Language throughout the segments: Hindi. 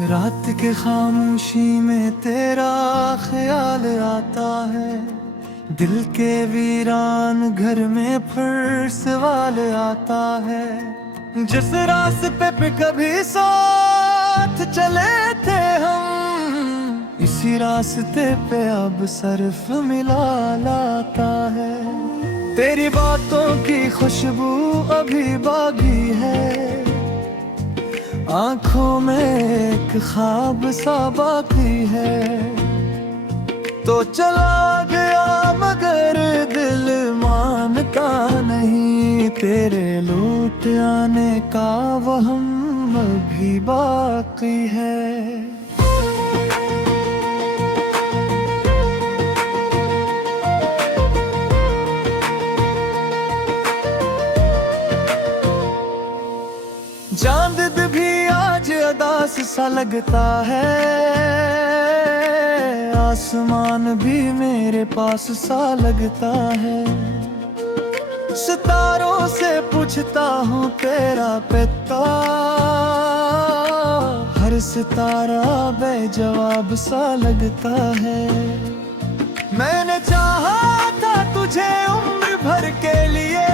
रात के खामोशी में तेरा ख्याल आता है, दिल के वीरान घर में फिर सवाल आता है। जिस रास्ते पे कभी साथ चले थे हम, इसी रास्ते पे अब सिर्फ मिला लाता है। तेरी बातों की खुशबू अभी बागी है, आंखों में एक ख्वाब सा बाकी है। तो चला गया मगर दिल मानता नहीं, तेरे लौट आने का वहम अभी बाकी है। चांद भी आज अदास सा लगता है, आसमान भी मेरे पास सा लगता है। सितारों से पूछता हूँ तेरा पता, हर सितारा बेजवाब सा लगता है। मैंने चाहा था तुझे उम्र भर के लिए,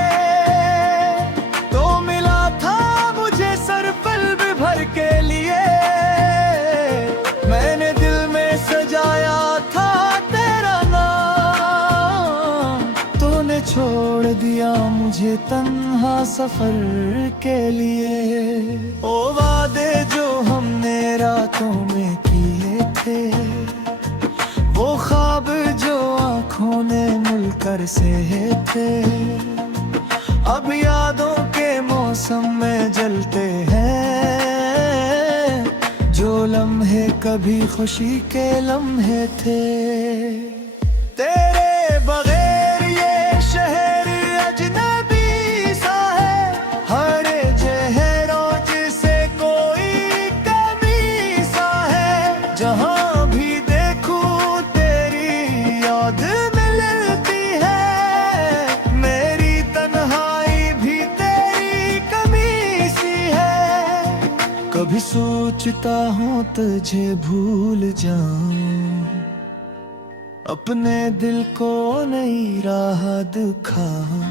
के लिए मैंने दिल में सजाया था तेरा नाम। तूने छोड़ दिया मुझे तन्हा सफर के लिए। ओ वादे जो हमने रातों में किए थे, वो ख्वाब जो आंखों ने मिलकर सहे थे, अब यादों के मौसम में जलते हैं। जो लम्हे कभी खुशी के लम्हे थे, तेरे बगैर ये शहर अजनबी सा है। हर चेहरों जिसे कोई कमी सा है, जहाँ भी देखूं तेरी याद मिलती है। मेरी तन्हाई भी तेरी कमी सी है। कभी सोचता हूँ तुझे भूल जाऊं, अपने दिल को नई राह दिखाऊं,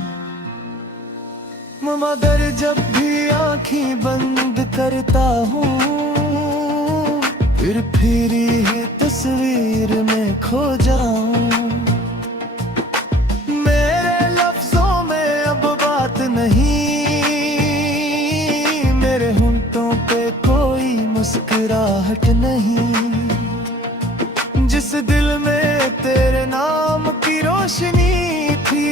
मगर जब भी आँखें बंद करता हूँ, फिर ही तस्वीर में खो जाऊं। मेरे लफ्जों में अब बात नहीं, मेरे होंठों पे कोई मुस्कुराहट नहीं। जिस दिल में तेरे नाम की रोशनी थी,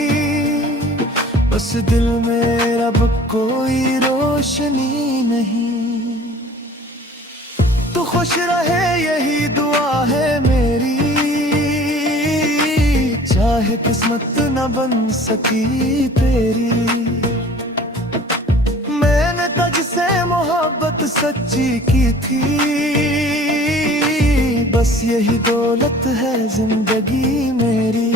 उस दिल में अब कोई रोशनी नहीं। तू खुश रहे यही दुआ है मेरी, चाहे किस्मत न बन सकी तेरी। मैंने तुझसे मोहब्बत सच्ची की थी, बस यही दौलत है जिंदगी मेरी।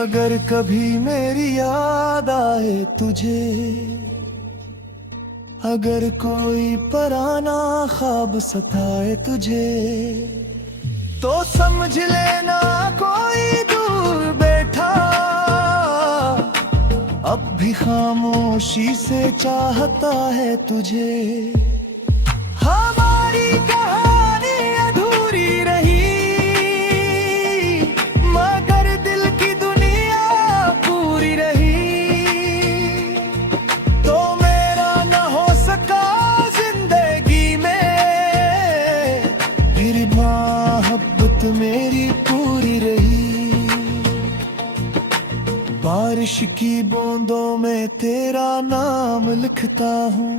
अगर कभी मेरी याद आए तुझे, अगर कोई पराना ख्वाब सताए तुझे, तो समझ लेना कोई दूर बैठा अब भी खामोशी से चाहता है तुझे। हमारी कहानी अधूरी रही, मगर दिल की दुनिया पूरी रही। तो मेरा न हो सका जिंदगी में, फिर मोहब्बत मेरी पूरी रही। बारिश की बूंदों में तेरा नाम लिखता हूँ,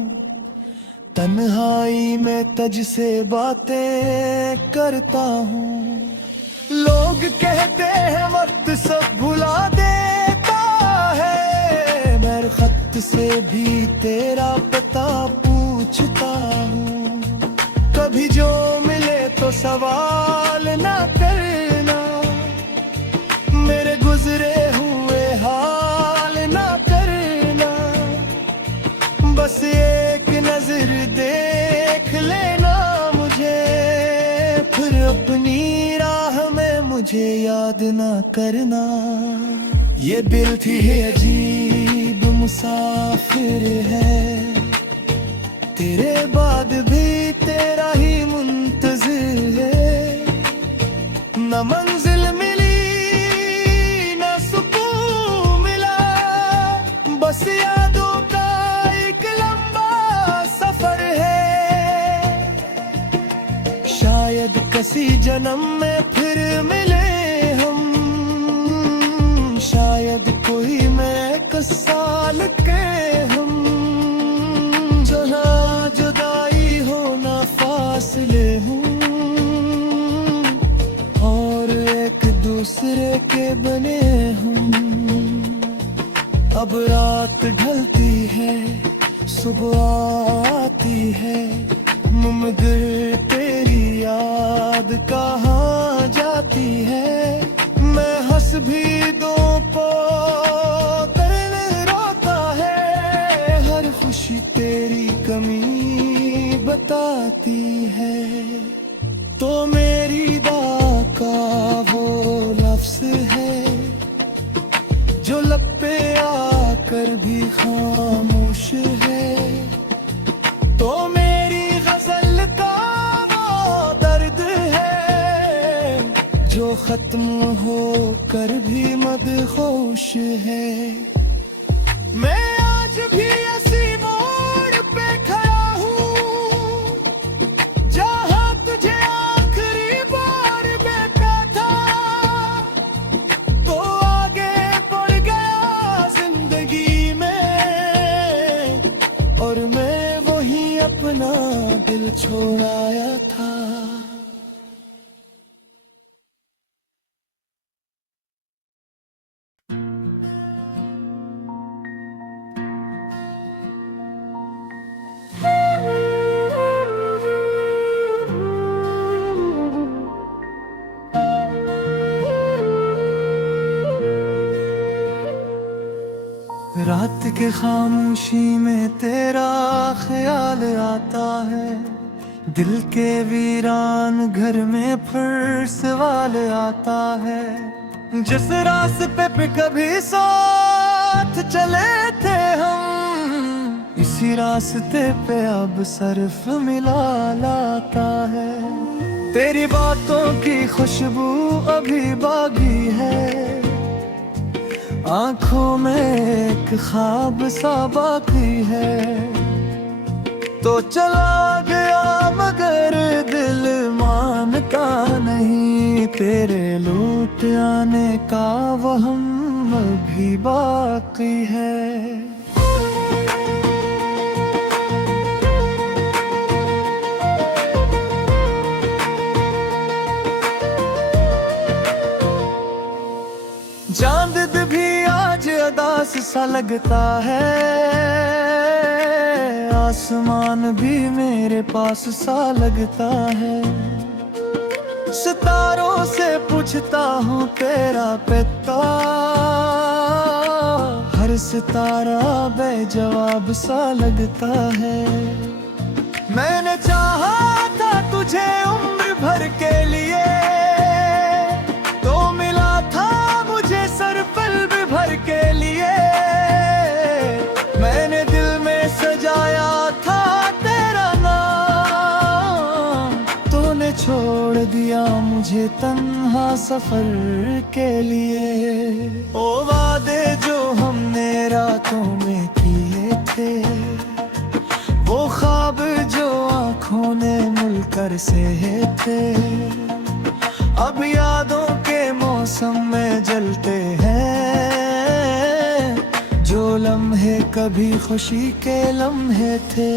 तन्हाई में तुझसे बातें करता हूँ। लोग कहते हैं वक्त सब भुला देता है, मैं खत से भी तेरा पता पूछता हूँ। कभी जो मिले तो सवाल ना करना, मेरे गुजरे हुए हाल ना करना। बस एक नजर देख देख लेना मुझे, फिर अपनी राह में मुझे याद ना करना। ये दिल थी अजीब मुसाफिर है, तेरे बाद भी तेरा ही मुंतजिर है। न मंजिल मिली न सुकून मिला, बस यादों का एक लंबा सफर है। शायद किसी जन्म में फिर मिले हम, शायद कोई मैं साल के हम। जहाँ जुदाई हो ना फासले हूँ, और एक दूसरे के बने हम। अब रात ढलती है, सुबह आती है, मुमकिन तेरी याद कहाँ जाती है। मैं हंस भी दूं तो दिल रोता है, हर खुशी तेरी कमी बताती है। तो मेरी दुआ का वो लफ्ज है जो लब पे आकर भी खामोश है। तो मेरी गजल का वो दर्द है जो खत्म होकर भी मदहोश है। मैं आज भी ऐसी मोड़ पे खड़ा हूँ, जहाँ तुझे आखिरी बार देखा था। तो आगे बढ़ गया जिंदगी में, और मैं वही अपना दिल छोड़ आया था। रात के खामोशी में तेरा ख्याल आता है, दिल के वीरान घर में फिर सवाल आता है। जिस रास्ते पे कभी साथ चले थे हम, इसी रास्ते पे अब सिर्फ मिला लाता है। तेरी बातों की खुशबू अभी बागी है, आंखों में एक ख्वाब सा बाकी है। तो चला गया मगर दिल मानता नहीं, तेरे लौट आने का वहम अभी बाकी है। चांद भी आज अदास सा लगता है, आसमान भी मेरे पास सा लगता है। सितारों से पूछता हूँ तेरा पता, हर सितारा बेजवाब सा लगता है। मैंने चाहा था तुझे उम्र भर के लिए, तो मिला था मुझे सर पल्ब भर के लिए। मैंने दिल में सजाया था तेरा नाम, तूने छोड़ दिया मुझे तन्हा सफर के लिए। ओ वादे जो हमने रातों में किए थे, वो ख्वाब जो आँखों ने मिलकर सहे थे, अब यादों के मौसम में जलते हैं। जो लम्हे कभी खुशी के लम्हे थे,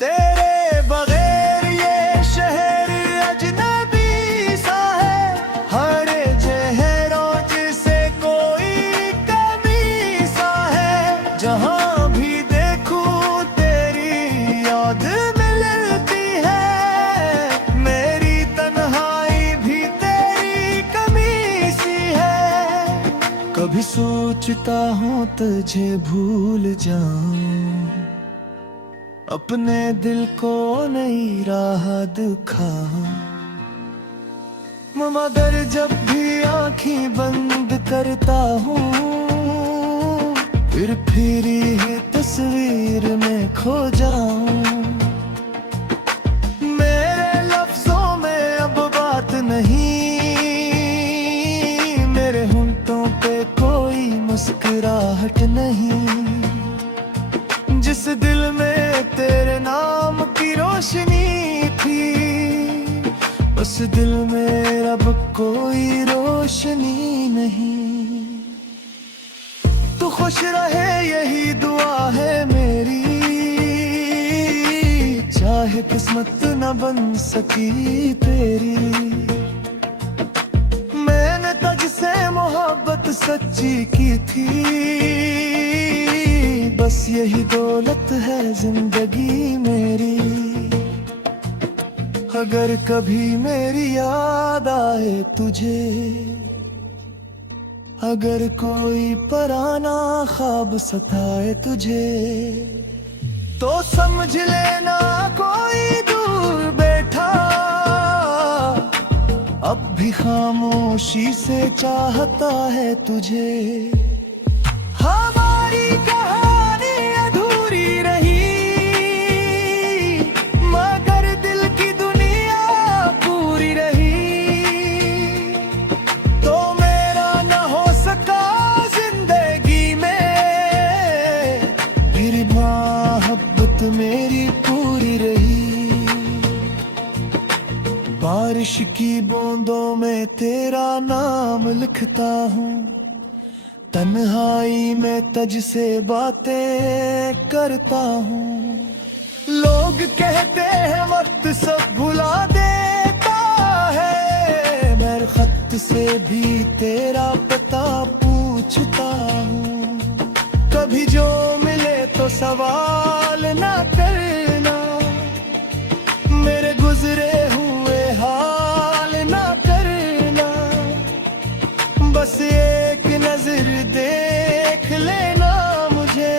तेरे बगैर ये शहर अजनबी सा है। हर जहरों जिसे कोई कमी सा है, जहाँ भी देखूं तेरी याद मिलती है। मेरी तन्हाई भी तेरी कमी सी है। कभी सोचता हूँ तुझे भूल जाऊं, अपने दिल को नई राह दिखाऊं। मगर जब भी आंखें बंद करता हूँ, फिर ही तस्वीर में खो जाऊं। मेरे लफ्जों में अब बात नहीं, मेरे होंठों पे कोई मुस्कुराहट नहीं। जिस दिल में तेरे नाम की रोशनी थी, उस दिल में अब कोई रोशनी नहीं। तू खुश रहे यही दुआ है मेरी, चाहे किस्मत न बन सकी तेरी। मैंने तुझसे मोहब्बत सच्ची की थी, बस यही दौलत है जिंदगी मेरी। अगर कभी मेरी याद आए तुझे, अगर कोई पराना ख्वाब सताए तुझे, तो समझ लेना कोई दूर बैठा अब भी खामोशी से चाहता है तुझे। हमारी कहानी अधूरी रही, मगर दिल की दुनिया पूरी रही। तो मेरा न हो सका जिंदगी में, फिर मोहब्बत मेरी पूरी रही। बारिश की बूंदों में तेरा नाम लिखता हूँ, तन्हाई में तुझसे बातें करता हूँ। लोग कहते हैं वक्त सब भुला देता है, मैं खत से भी तेरा पता पूछता हूँ। कभी जो मिले तो सवाल ना करना, मेरे गुजरे हुए हाल ना करना। बस एक नजर देख लेना मुझे,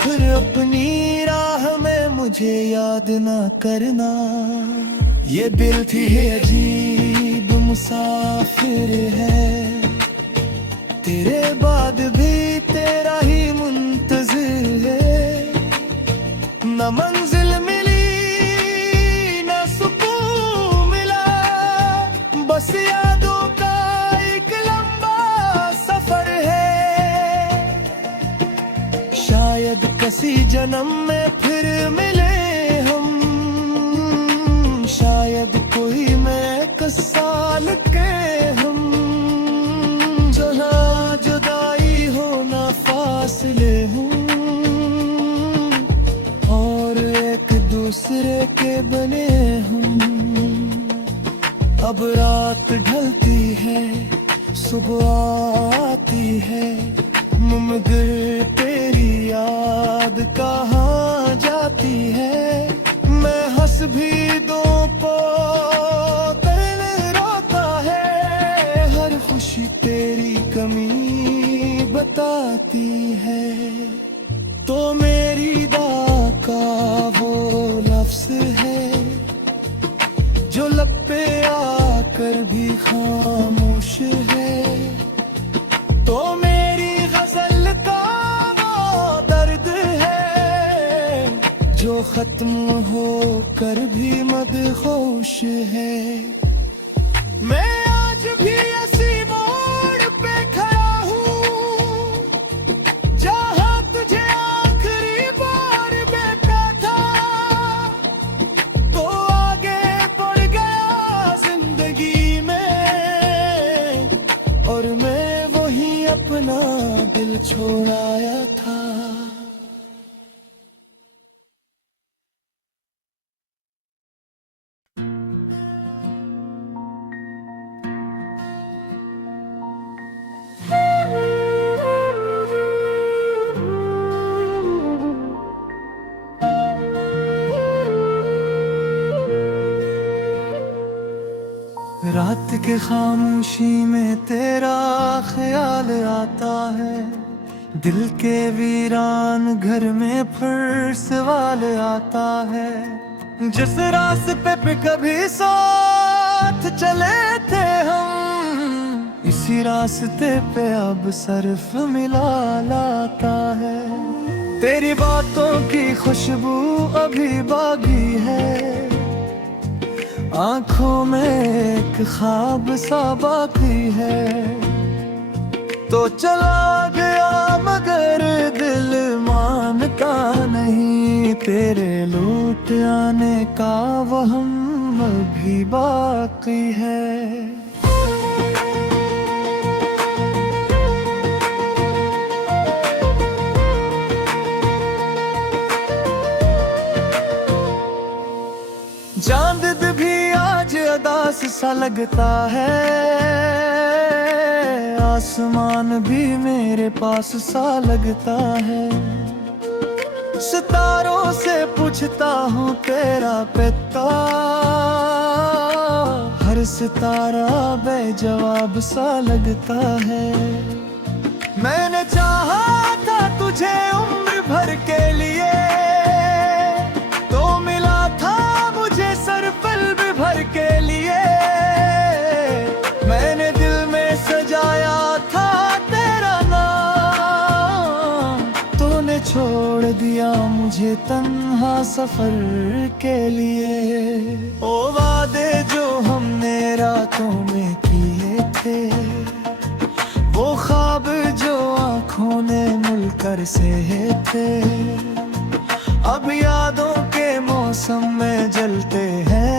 फिर अपनी राह में मुझे याद ना करना। ये दिल थी अजीब मुसाफिर है, तेरे बाद भी तेरा ही मुंतजिर है। न मंजिल मिली न सुकून मिला, बस यादों का एक लंबा सफर है। शायद किसी जन्म में फिर मिले हम, शायद कोई मैं साल के हम। जहाँ जुदाई हो ना फासले हूँ, और एक दूसरे के बने हम। अब रात ढलती है सुबह आती है, मगर तेरी याद कहाँ जाती है। मैं हंस भी दूं तो दिल रोता है, हर खुशी तेरी कमी बताती है। तो मेरी दुआ का वो लफ्ज है जो लब पे आकर भी खामोश है। तो मेरी गजल का वो दर्द है जो खत्म हो कर भी मदहोश है। मैं आज भी ऐसी मोड़ पे खड़ा हूँ, जहाँ तुझे आखिरी बार देखा था। तो आगे बढ़ गया जिंदगी में, और मैं वही अपना दिल छोड़ाया था। रात के खामोशी में तेरा ख्याल आता है, दिल के वीरान घर में फिर सवाल आता है। जिस रास्ते पे कभी साथ चले थे हम, इसी रास्ते पे अब सिर्फ मिला लाता है। तेरी बातों की खुशबू अभी बागी है, आंखों में एक ख्वाब सा बाकी है। तो चला गया मगर दिल मानता नहीं, तेरे लौट आने का वहम अभी बाकी है। चांद भी आज अदास सा लगता है, आसमान भी मेरे पास सा लगता है। सितारों से पूछता हूँ तेरा पता, हर सितारा बेजवाब सा लगता है। मैंने चाहा था तुझे उम्र भर के लिए, तो मिला था मुझे सरपल भर के लिए। मैंने दिल में सजाया था तेरा नाम, तूने छोड़ दिया मुझे तन्हा सफर के लिए। ओ वादे जो हमने रातों में किए थे, वो ख्वाब जो आंखों ने मिलकर सहे थे, अब यादों के मौसम में जलते हैं।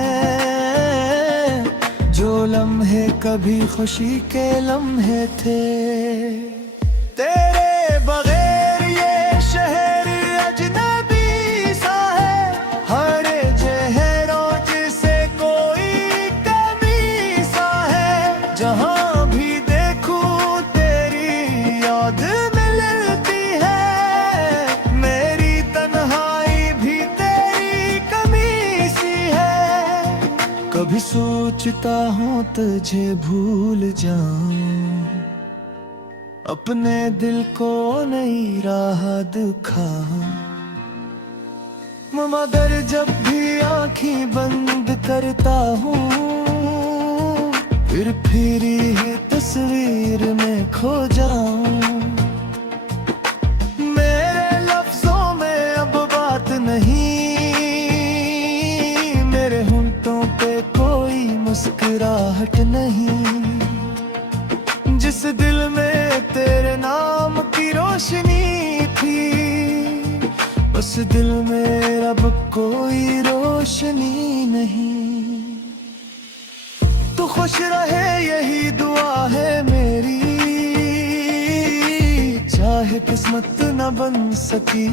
जो लम्हे कभी खुशी के लम्हे थे, तेरे बगैर ये शहर अजनबी सा है। हर चेहरों जिसे कोई कमी सा है, जहाँ भी देखूं तेरी याद मिलती है। मेरी तन्हाई भी तेरी कमी सी है, कभी सोचता हूँ तुझे भूल जाऊं, अपने दिल को नई राह दिखाऊं। मगर जब भी आँखें बंद करता हूँ, फिर ही तस्वीर में खो जाऊं। मेरे लफ्जों में अब बात नहीं, मेरे होंठों पे कोई मुस्कुराहट नहीं। जिस दिल में तेरे नाम की रोशनी थी, उस दिल में अब कोई रोशनी नहीं। तू खुश रहे यही दुआ है मेरी, चाहे किस्मत न बन सकी।